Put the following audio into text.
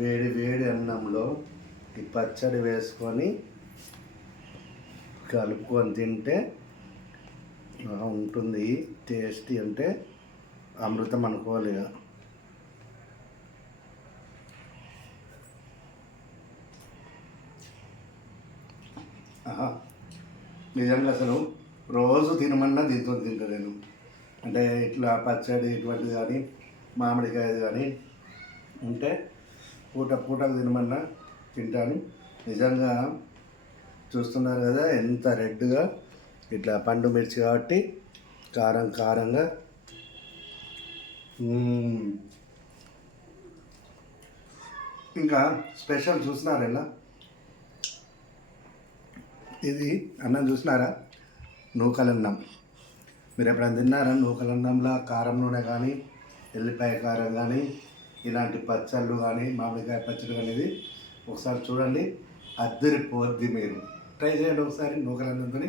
వేడి వేడి అన్నంలో ఈ పచ్చడి వేసుకొని కలుపుకొని తింటే ఉంటుంది. టేస్టీ అంటే అమృతం అనుకోవాలి ఇక. నిజంగా అసలు రోజు తినమన్నా దీంతో తింటా నేను. అంటే ఇట్లా పచ్చడి ఇటువంటిది కానీ మామిడికాయది కానీ ఉంటే పూటకు తినమన్నా తింటాను. నిజంగా చూస్తున్నారు కదా ఎంత రెడ్గా ఇట్లా పండు మిర్చి కాబట్టి కారంగా. ఇంకా స్పెషల్ చూసినారా? ఇది అన్నం చూసినారా? నూకలన్నం. మీరు ఎప్పుడైనా తిన్నారా? నూకలన్నంలో కారం నూనె కానీ ఎల్లిపాయ కారం కానీ ఇలాంటి పచ్చళ్ళు కానీ మామిడికాయ పచ్చడి అనేది ఒకసారి చూడండి, అద్దరిపోద్ది. మీరు ట్రై చేయండి ఒకసారి నూకలన్నంతో.